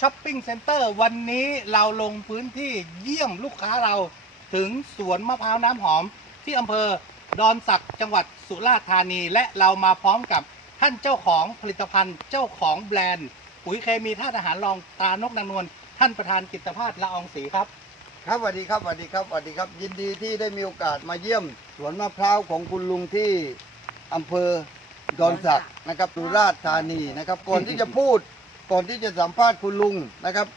ช้อปปิ้งเซ็นเตอร์วันนี้เราลงพื้นที่เยี่ยมลูกค้าเราถึงสวนมะพร้าวน้ำหอม ที่อำเภอดอนสักจังหวัดสุราษฎร์ธานี และเรามาพร้อมกับท่านเจ้าของผลิตภัณฑ์เจ้าของแบรนด์ ปุ๋ยเคมีธาตุอาหารรองตานกนางนวลท่านประธานกิตภาสละอองศรีครับ ครับสวัสดีครับสวัสดีครับสวัสดีครับ ยินดีที่ได้มีโอกาสมาเยี่ยม สวนมะพร้าวของคุณลุงที่อำเภอดอนสักนะครับสุราษฎร์ธานีนะครับก่อนที่จะพูด ก่อนที่จะสัมภาษณ์คุณลุงนะครับ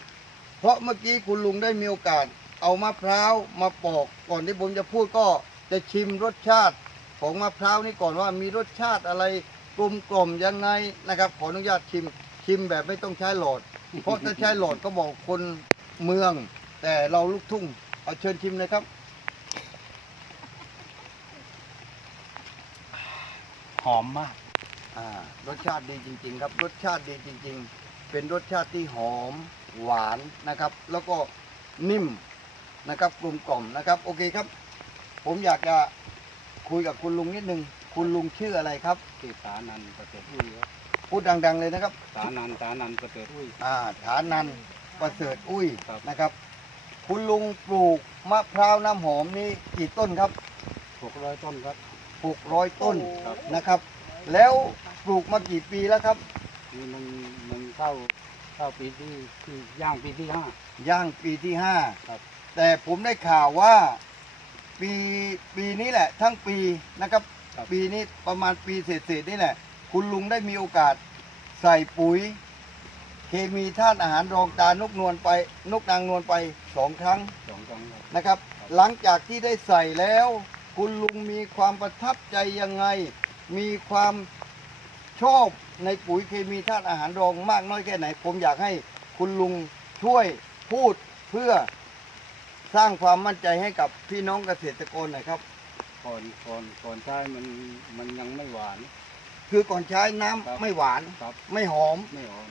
เพราะเมื่อกี้คุณลุงได้มีโอกาส เอามะพร้าวมาปอก ก่อนที่ผมจะพูดก็จะชิมรสชาติของมะพร้าวนี่ก่อนว่ามีรสชาติอะไรกลมกล่อมยังไงนะครับ ขออนุญาตชิมชิมแบบไม่ต้องใช้หลอด เพราะถ้าใช้หลอดก็บอกคนเมือง แต่เราลูกทุ่งเอาเชิญชิมเลยครับ หอมมาก อ่ารสชาติดีจริง ๆ ครับ รสชาติดีจริง ๆ เป็นรสชาติที่หอมหวานนะครับ แล้วก็นิ่มนะครับกลมกล่อมนะครับ โอเคครับ ผมอยากจะคุยกับคุณลุงนิดนึงคุณลุงชื่ออะไรครับที่สานันประเสริฐอุ้ยครับพูดดัง ๆ เลยนะครับ สานันสานันประเสริฐอุ้ยอ่าฐานันประเสริฐอุ้ยครับนะครับ คุณลุงปลูกมะพร้าวน้ำหอมนี่กี่ต้นครับหกร้อยต้นครับ 600 ต้นครับนะครับ แล้วปลูกมากี่ปีแล้วครับ นี่มันมันเข้าเข้าปีที่ที่ย่างปีที่ห้า ย่างปีที่ครับ5แต่ผมได้ข่าวว่าปีปีนี้แหละ ทั้งปีนะครับ ครับ ปีนี้ประมาณปีเศษๆนี่แหละ คุณลุงได้มีโอกาสใส่ปุ๋ย เคมีธาตุอาหารรองตานกนวลไปนกนางนวลไปสองครั้ง สองครั้งครับ นะครับ หลังจากที่ได้ใส่แล้ว คุณลุงมีความประทับใจยังไง มีความ ชอบในปุ๋ยเคมีธาตุอาหารรองมากน้อยแค่ไหน ผมอยากให้คุณลุงช่วยพูดเพื่อสร้างความมั่นใจให้กับพี่น้องเกษตรกรหน่อยครับ ก่อนก่อนก่อนใช้มันมันยังไม่หวาน คือก่อนใช้น้ำครับ ไม่หวาน ครับ ไม่หอม ไม่หอม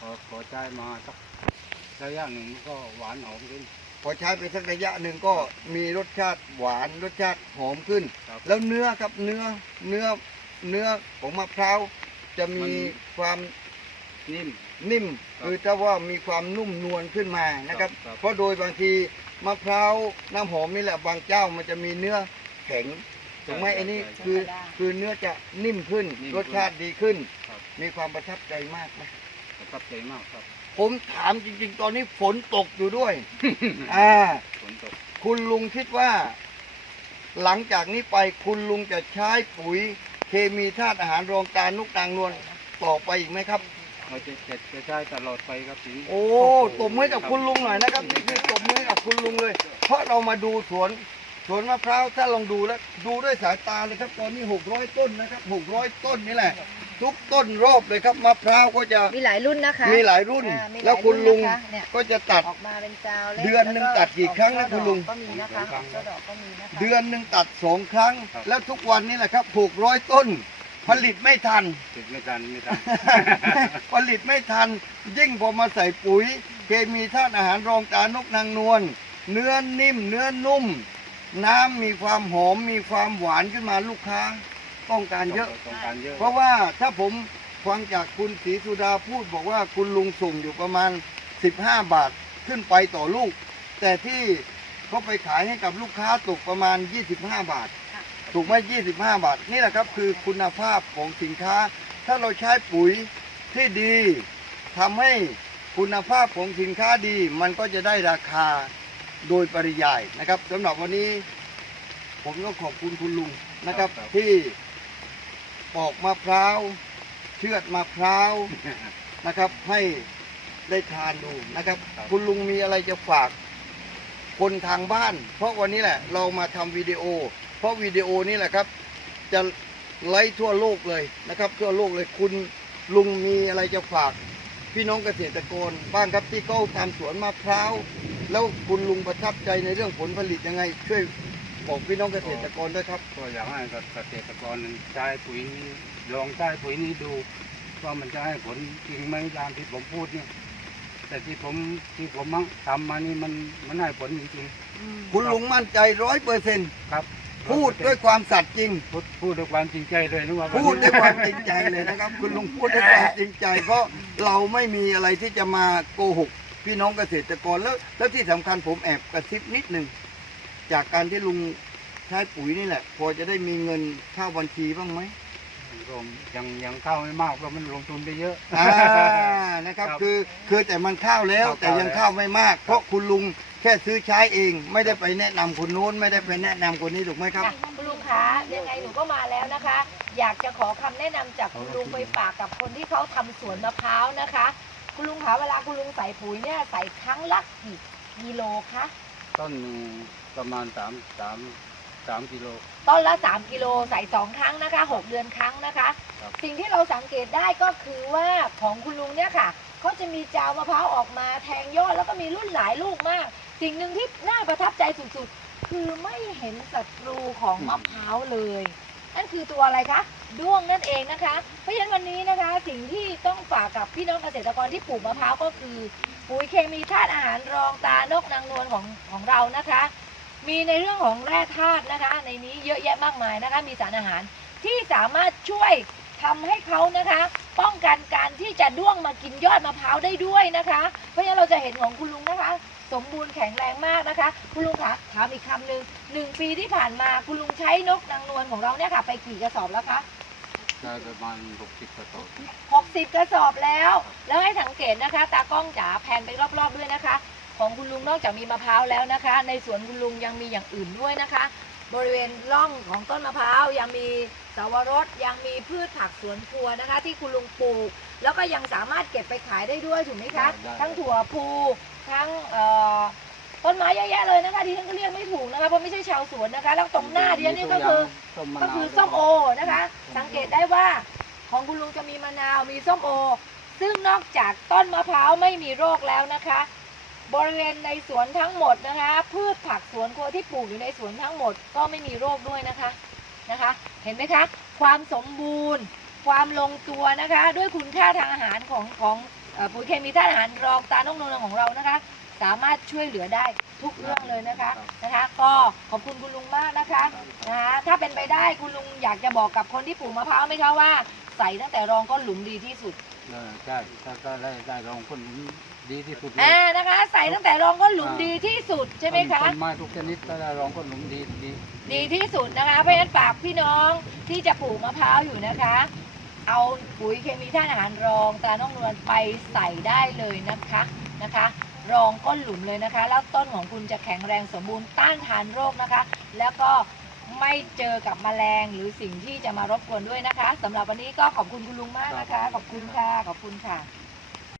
พอพอใช้มาสักระยะหนึ่งก็หวานหอมขึ้น พอใช้ไปสักระยะหนึ่งก็มีรสชาติหวานรสชาติหอมขึ้น ครับ แล้วเนื้อครับเนื้อเนื้อ เนื้อของมะพร้าวจะมีมันความนิ่ม นิ่มครับคือถ้าว่ามีความนุ่มนวลขึ้นมานะครับ ครับ เพราะโดยบางทีมะพร้าวน้ำหอมนี่แหละบางเจ้ามันจะมีเนื้อแข็งถูกไหมอันนี้คือคือเนื้อจะนิ่มขึ้นนิ่มรสชาติดีขึ้น ครับ มีความประทับใจมากนะประทับใจมากครับผมถามจริง ๆ ตอนนี้ฝนตกอยู่ด้วย อ่า ฝนตกคุณลุงคิดว่า หลังจากนี้ไปคุณลุงจะใช้ปุ๋ย เคมีธาตุอาหารรองตานุกนางนวลต่อไปอีกไหมครับ เราจะจะจะใช้ตลอดไปครับถึงโอ้ตบมือให้กับคุณลุงหน่อยนะครับนี่คือตบมือให้กับคุณลุงเลย เพราะเรามาดูสวนสวนมะพร้าวถ้าลองดูแล้ว ดูด้วยสายตาเลยครับ ตอนนี้ 600 ต้นนะครับ 600 ต้นนี่แหละ ทุกต้นรอบเลยครับมะพร้าวก็จะมีหลายรุ่นนะคะมีหลายรุ่น อ่ามีหายแล้วคุณลุงรุ่นนะคะเนี่ยก็จะตัด ออกมาเป็นจาวเล็กเดือนหนึ่งแล้วตัดกี่ครั้งนะออกคุณลุง ก็มีนะคะออกช่อดอกก็มีนะคะเดือนหนึ่งตัดสองครั้งแล้วทุกวันนี้แหละครับ600ต้น ผลิตไม่ทัน ติดไม่ทันไม่ทัน ผลิตไม่ทัน ยิ่งพอมาใส่ปุ๋ย เคมีธาตุอาหารรองตานกนางนวลเนื้อนิ่ม เนื้อนุ่ม น้ำมีความหอมมีความหวานขึ้นมาลูกค้า ต้องการเยอะ ต้องการเยอะเพราะว่าถ้าผมฟังจากคุณศรีสุดาพูดบอกว่าคุณลุงส่งอยู่ประมาณ 15 บาทขึ้นไปต่อลูก แต่ที่เขาไปขายให้กับลูกค้าตกประมาณ 25 บาท ถูกไหม25 บาท นี่แหละครับคือคุณภาพของสินค้า ถ้าเราใช้ปุ๋ยที่ดีทำให้คุณภาพของสินค้าดี มันก็จะได้ราคาโดยปริยายนะครับสำหรับวันนี้ ผมต้องขอบคุณคุณลุงนะครับที่ ปอกมะพร้าว เชือดมะพร้าวนะครับ ให้ได้ทานดูนะครับ คุณลุงมีอะไรจะฝากคนทางบ้าน เพราะวันนี้แหละ เรามาทำวิดีโอ เพราะวิดีโอนี้แหละครับ จะไลฟ์ทั่วโลกเลยนะครับ ทั่วโลกเลยคุณลุงมีอะไรจะฝาก พี่น้องเกษตรกรบ้างครับที่เขาทำสวนมะพร้าว แล้วคุณลุงประทับใจในเรื่องผลผลิตยังไง ช่วย บอกพี่น้องเกษตรกรด้วยครับ ก็อยากให้เกษตรกรใช้ปุ๋ยนี้ลองใช้ปุ๋ยนี้ดูว่ามันจะให้ผลจริงไหมตามที่ผมพูดเนี่ยแต่ที่ผมที่ผมทำมานี่มันมันให้ผลจริงคุณลุงมั่นใจร้อยเปอร์เซ็นต์ๆครับ พูดด้วยความสัตย์จริง พูดพูดด้วยความจริงใจเลยนึกว่าพูดด้วยความจริงใจเลยนะครับ คุณลุงพูดด้วยความจริงใจเพราะเราไม่มีอะไรที่จะมาโกหกพี่น้องเกษตรกรแล้ว แล้วที่สำคัญผมแอบกระซิบนิดหนึ่ง จากการที่ลุงใช้ปุ๋ยนี่แหละ พอจะได้มีเงินเข้าบัญชีบ้างไหมรวมยังยังเข้าไม่มากเพราะมันลงทุนไปเยอะอ่านะครับครับคือคือแต่มันเข้าแล้วครับแต่ยังเข้าไม่มาก เพราะคุณลุงแค่ซื้อใช้เอง ไม่ได้ไปแนะนำคนโน้นไม่ได้ไปแนะนำคนนี้ถูกไหมครับ ค่ะคุณลุงคะยังไงหนูก็มาแล้วนะคะ อยากจะขอคำแนะนำจากคุณลุงไปฝากกับคนที่เขาทำสวนมะพร้าวนะคะ คุณลุงคะเวลาคุณลุงใส่ปุ๋ยเนี่ยใส่ครั้งละกี่กิโลคะ ต้นหนึ่งประมาณสามสามสามกิโล ต้นละ 3 กิโลใส่2ครั้งนะคะ 6 เดือนครั้งนะคะ ครับ สิ่งที่เราสังเกตได้ก็คือว่าของคุณลุงเนี่ยค่ะเขาจะมีจาวมะพร้าวออกมาแทงยอดแล้วก็มีรุ่นหลายลูกมาก สิ่งหนึ่งที่น่าประทับใจสุดๆ คือไม่เห็นศัตรูของมะพร้าวเลย นั่นคือตัวอะไรคะด้วงนั่นเองนะคะ เพราะฉะนั้นวันนี้นะคะสิ่งที่ต้องฝากกับพี่น้องเกษตรกรที่ปลูกมะพร้าวก็คือ ปุ๋ยเคมีธาตุอาหารรองตานกนางนวลของของเรานะคะ มีในเรื่องของแร่ธาตุนะคะ ในนี้เยอะแยะมากมายนะคะ มีสารอาหารที่สามารถช่วยทำให้เขานะคะ ป้องกันการที่จะด้วงมากินยอดมะพร้าวได้ด้วยนะคะ เพราะฉะนั้นเราจะเห็นของคุณลุงนะคะ สมบูรณ์แข็งแรงมากนะคะ คุณลุงคะถามอีกคำหนึ่งหนึ่งปีที่ผ่านมาคุณลุงใช้นกนางนวลของเราเนี่ยค่ะ ไปกี่กระสอบแล้วคะ ได้ประมาณหกสิบกระสอบ60กระสอบแล้ว แล้วให้สังเกตนะคะ ตากล้องจ๋าแผนไปรอบๆด้วยนะคะ ของคุณลุงนอกจากมีมะพร้าวแล้วนะคะ ในสวนคุณลุงยังมีอย่างอื่นด้วยนะคะ บริเวณร่องของต้นมะพร้าวยังมีสาวรสยังมีพืชผักสวนครัวนะคะ ที่คุณลุงปลูก แล้วก็ยังสามารถเก็บไปขายได้ด้วยถูกไหมคะ ได้ทั้งถั่วพูทั้งเอ่อ ต้นไม้เยอะแยะเลยนะคะดิฉันก็เรียกไม่ถูกนะคะเพราะไม่ใช่ชาวสวนนะคะ แล้วตรงหน้าดิฉันนี่ก็คือส้มมะก็นาวคือส้มโอนะคะ สังเกตได้ว่าของคุณลุงจะมีมะนาวมีส้มโอ ซึ่งนอกจากต้นมะพร้าวไม่มีโรคแล้วนะคะ บริเวณในสวนทั้งหมดนะคะ พืชผักสวนครัวที่ปลูกอยู่ในสวนทั้งหมด ก็ไม่มีโรคด้วยนะคะนะคะ เห็นไหมคะ ความสมบูรณ์ ความลงตัวนะคะ ด้วยคุณค่าทางอาหารของของเอ่อปุ๋ยเคมีธาตุอาหารรองตานกนงนของเรานะคะ สามารถช่วยเหลือได้ทุกเรื่องเลยนะคะนะคะ ก็ขอบคุณคุณลุงมากนะคะนะคะถ้าเป็นไปได้คุณลุงอยากจะบอกกับคนที่ปลูกมะพร้าวไหมคะว่า ใส่ตั้งแต่รองก้นหลุมดีที่สุดเออใช่ถ้าถ้าได้ได้ลองคนนี้ดีที่สุดเลยอ่านะคะ ใส่ตั้งแต่รองก้นหลุมดีที่สุดใช่ไหมคะต้นไม้ทุกชนิดถ้าได้ลองคนหนุนดีดีดีที่สุดนะคะเพราะฉะนั้นฝากพี่น้องที่จะปลูกมะพร้าวอยู่นะคะ เอาปุ๋ยเคมีธาตุอาหารรองตราน้องนวลไปใส่ได้เลยนะคะนะคะ รองก้นหลุมเลยนะคะ แล้วต้นของคุณจะแข็งแรงสมบูรณ์ต้านทานโรคนะคะ แล้วก็ไม่เจอกับแมลงหรือสิ่งที่จะมารบกวนด้วยนะคะสำหรับวันนี้ก็ขอบคุณคุณลุงมากนะคะ ขอบคุณค่ะ ขอบคุณค่ะ